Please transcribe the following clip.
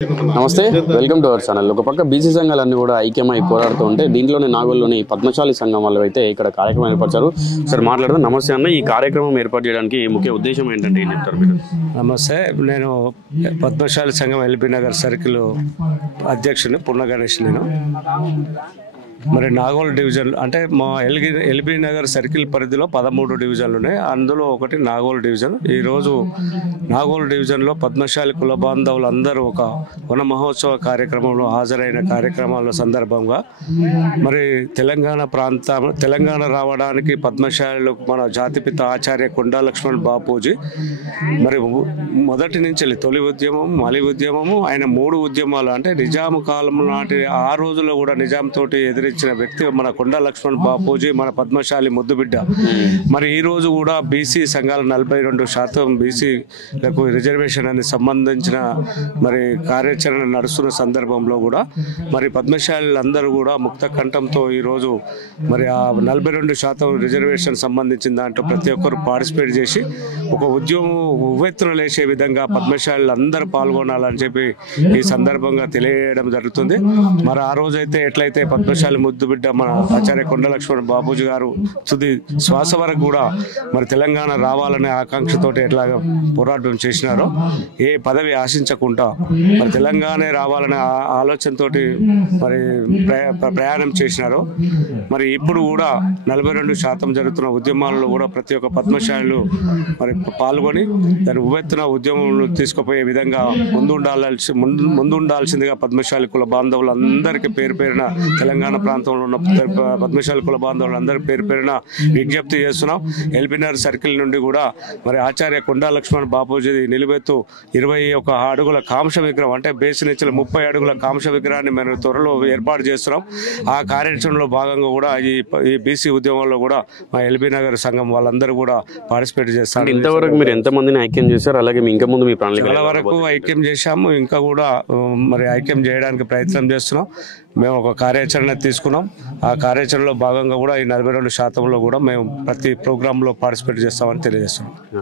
నమస్తే welcome to our channel. ఒక పక్క బీసీ సంఘాలన్నీ కూడా ఐక్యమై పోరాడుతూ ఉంటే దీంట్లోనే నాగోల్లోని పద్మశాలి సంఘం వాళ్ళు అయితే ఇక్కడ కార్యక్రమం ఏర్పరిచారు. సార్ మాట్లాడదాం. నమస్తే అన్న, ఈ కార్యక్రమం ఏర్పాటు చేయడానికి ముఖ్య ఉద్దేశం ఏంటంటే ఏం చెప్తారు మీరు? నమస్తే, నేను పద్మశాలి సంఘం ఎల్బీ నగర్ సర్కిల్ అధ్యక్షుని పున్న గణేష్. నేను మరి నాగోల్ డివిజన్ అంటే మా ఎల్బీ నగర్ సర్కిల్ పరిధిలో 13 డివిజన్లు ఉన్నాయి. అందులో ఒకటి నాగోల్ డివిజన్. ఈరోజు నాగోల్ డివిజన్లో పద్మశాలి కుల బాంధవులు అందరూ ఒక వన మహోత్సవ కార్యక్రమంలో హాజరైన కార్యక్రమాల సందర్భంగా మరి తెలంగాణ రావడానికి పద్మశాలిలు మన జాతిపిత ఆచార్య కొండా లక్ష్మణ్ బాపూజీ మరి మొదటి నుంచి తొలి ఉద్యమం, మలి ఉద్యమము, ఆయన 3 ఉద్యమాలు అంటే నిజాం కాలం నాటి ఆ రోజుల్లో కూడా నిజాం తోటి ఎదిరించిన వ్యక్తి మన కొండా లక్ష్మణ్ బాపూజీ, మన పద్మశాలి ముద్దుబిడ్డ. మరి ఈ రోజు కూడా బీసీ సంఘాల 42% బీసీలకు రిజర్వేషన్ అని సంబంధించిన మరి కార్యాచరణ నడుస్తున్న సందర్భంలో కూడా మరి పద్మశాలీలందరూ కూడా ముక్త కంఠంతో ఈరోజు మరి ఆ 42% రిజర్వేషన్ సంబంధించిన దాంట్లో ప్రతి ఒక్కరు పార్టిసిపేట్ చేసి ఒక ఉద్యమం ఉవ్వెత్తున లేచే విధంగా పద్మశాలీలు అందరూ పాల్గొనాలని చెప్పి ఈ సందర్భంగా తెలియజేయడం జరుగుతుంది. మరి ఆ రోజైతే ఎట్లయితే పద్మశాలి ముద్దుబిడ్డ మన ఆచార్య కొండా లక్ష్మణ్ బాపూజీ గారు తుది శ్వాస వరకు కూడా మరి తెలంగాణ రావాలనే ఆకాంక్షతోటి ఎట్లాగా పోరాటం చేసినారో, ఏ పదవి ఆశించకుండా మరి తెలంగాణ రావాలనే ఆలోచనతోటి మరి ప్రయాణం చేసినారో, మరి ఇప్పుడు కూడా 42% జరుగుతున్న ఉద్యమాలలో కూడా ప్రతి ఒక్క పద్మశాలీలు మరి పాల్గొని దాని ఉవ్వెత్తున ఉద్యమంలో తీసుకుపోయే విధంగా ముందుండాల్సిందిగా పద్మశాలి కుల బాంధవులందరికీ పేరు పేరున తెలంగాణ ప్రాంతంలో ఉన్న పద్మశాలి కుల బాంధవులందరూ పేరు పేరున విజ్ఞప్తి చేస్తున్నాం. ఎల్బీ నగర్ సర్కిల్ నుండి కూడా మరి ఆచార్య కొండా లక్ష్మణ్ బాపూజీ నిలువెత్తు 21 అడుగుల కాంస్య విగ్రహం అంటే బేసినిచ్చిన 30 అడుగుల కాంస్య విగ్రహాన్ని మనం త్వరలో ఏర్పాటు చేస్తున్నాం. ఆ కార్యాచరణలో భాగంగా కూడా ఈ బీసీ ఉద్యమంలో కూడా మా ఎల్బీ నగర్ సంఘం వాళ్ళందరూ కూడా పార్టిసిపేట్ చేస్తారు. ఇంతవరకు మీరు ఎంతమందిని ఐక్యం చేశారు? అలాగే ఇంకా ముందు మీ ప్రణాళిక? చాలా వరకు ఐక్యం చేశాము, ఇంకా కూడా మరి ఐక్యం చేయడానికి ప్రయత్నం చేస్తున్నాం. మేము ఒక కార్యాచరణ తీసుకున్నాం. ఆ కార్యాచరణలో భాగంగా కూడా ఈ 42% కూడా మేము ప్రతి ప్రోగ్రాంలో పార్టిసిపేట్ చేస్తామని తెలియజేస్తున్నాం.